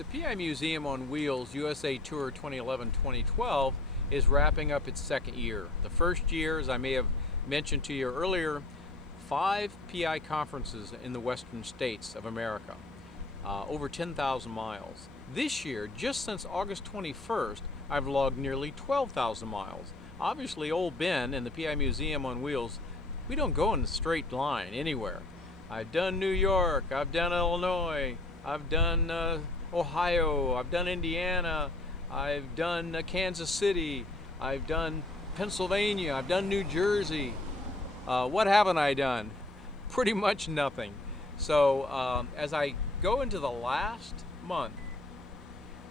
The PI Museum on Wheels USA Tour 2011-2012 is wrapping up its second year. The first year, as I may have mentioned to you earlier, 5 PI conferences in the western states of America, over 10,000 miles. This year, just since August 21st, I've logged nearly 12,000 miles. Obviously, old Ben and the PI Museum on Wheels, we don't go in a straight line anywhere. I've done New York, I've done Illinois, I've done Ohio, I've done Indiana, I've done Kansas City, I've done Pennsylvania, I've done New Jersey. What haven't I done? Pretty much nothing. So as I go into the last month,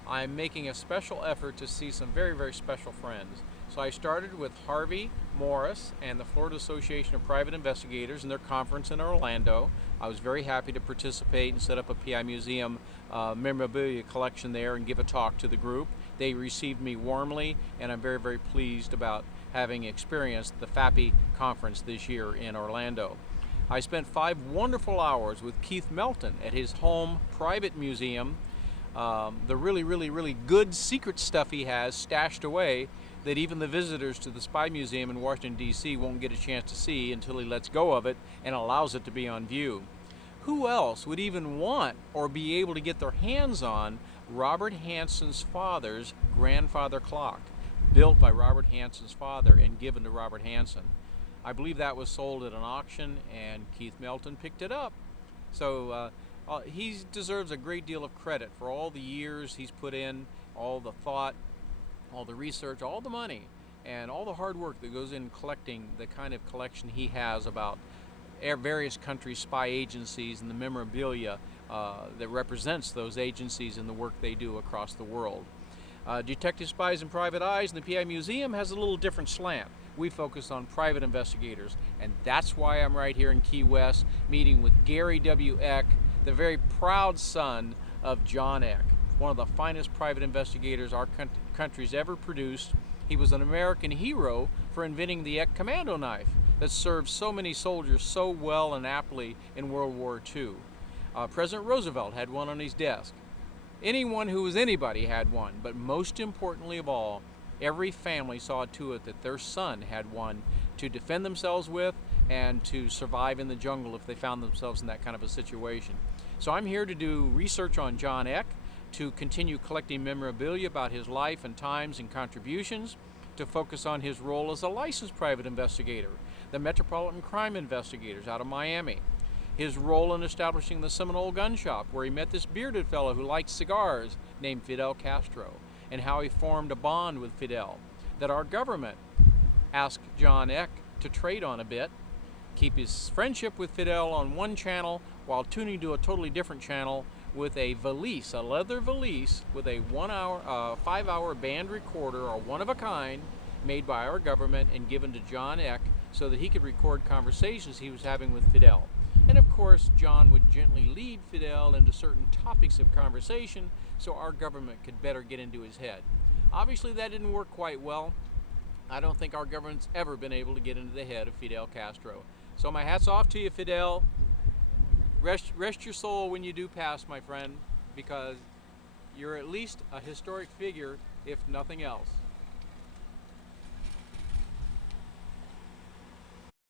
I'm making a special effort to see some very, very special friends. So I started with Harvey Morris and the Florida Association of Private Investigators in their conference in Orlando. I was very happy to participate and set up a PI Museum memorabilia collection there and give a talk to the group. They received me warmly, and I'm very, very pleased about having experienced the FAPI conference this year in Orlando. I spent 5 wonderful hours with Keith Melton at his home private museum. The really good secret stuff he has stashed away that even the visitors to the Spy Museum in Washington, D.C. won't get a chance to see until he lets go of it and allows it to be on view. Who else would even want or be able to get their hands on Robert Hanson's father's grandfather clock, built by Robert Hanson's father and given to Robert Hanson? I believe that was sold at an auction, and Keith Melton picked it up. So he deserves a great deal of credit for all the years he's put in, all the thought, all the research, all the money, and all the hard work that goes in collecting the kind of collection he has about various countries' spy agencies and the memorabilia that represents those agencies and the work they do across the world. Detective Spies and Private Eyes and the PI Museum has a little different slant. We focus on private investigators, and that's why I'm right here in Key West meeting with Gary W. Eck, the very proud son of John Eck, one of the finest private investigators our country's ever produced. He was an American hero for inventing the Eck commando knife that served so many soldiers so well and aptly in World War II. President Roosevelt had one on his desk. Anyone who was anybody had one, but most importantly of all, every family saw to it that their son had one to defend themselves with and to survive in the jungle if they found themselves in that kind of a situation. So I'm here to do research on John Eck, to continue collecting memorabilia about his life and times and contributions, to focus on his role as a licensed private investigator, the Metropolitan Crime Investigators out of Miami, his role in establishing the Seminole Gun Shop, where he met this bearded fellow who liked cigars named Fidel Castro, and how he formed a bond with Fidel, that our government asked John Eck to trade on a bit, keep his friendship with Fidel on one channel while tuning to a totally different channel with a valise, a leather valise with a 5-hour band recorder, or one of a kind, made by our government and given to John Eck so that he could record conversations he was having with Fidel. And of course, John would gently lead Fidel into certain topics of conversation so our government could better get into his head. Obviously, that didn't work quite well. I don't think our government's ever been able to get into the head of Fidel Castro. So my hat's off to you, Fidel. Rest your soul when you do pass, my friend, because you're at least a historic figure, if nothing else.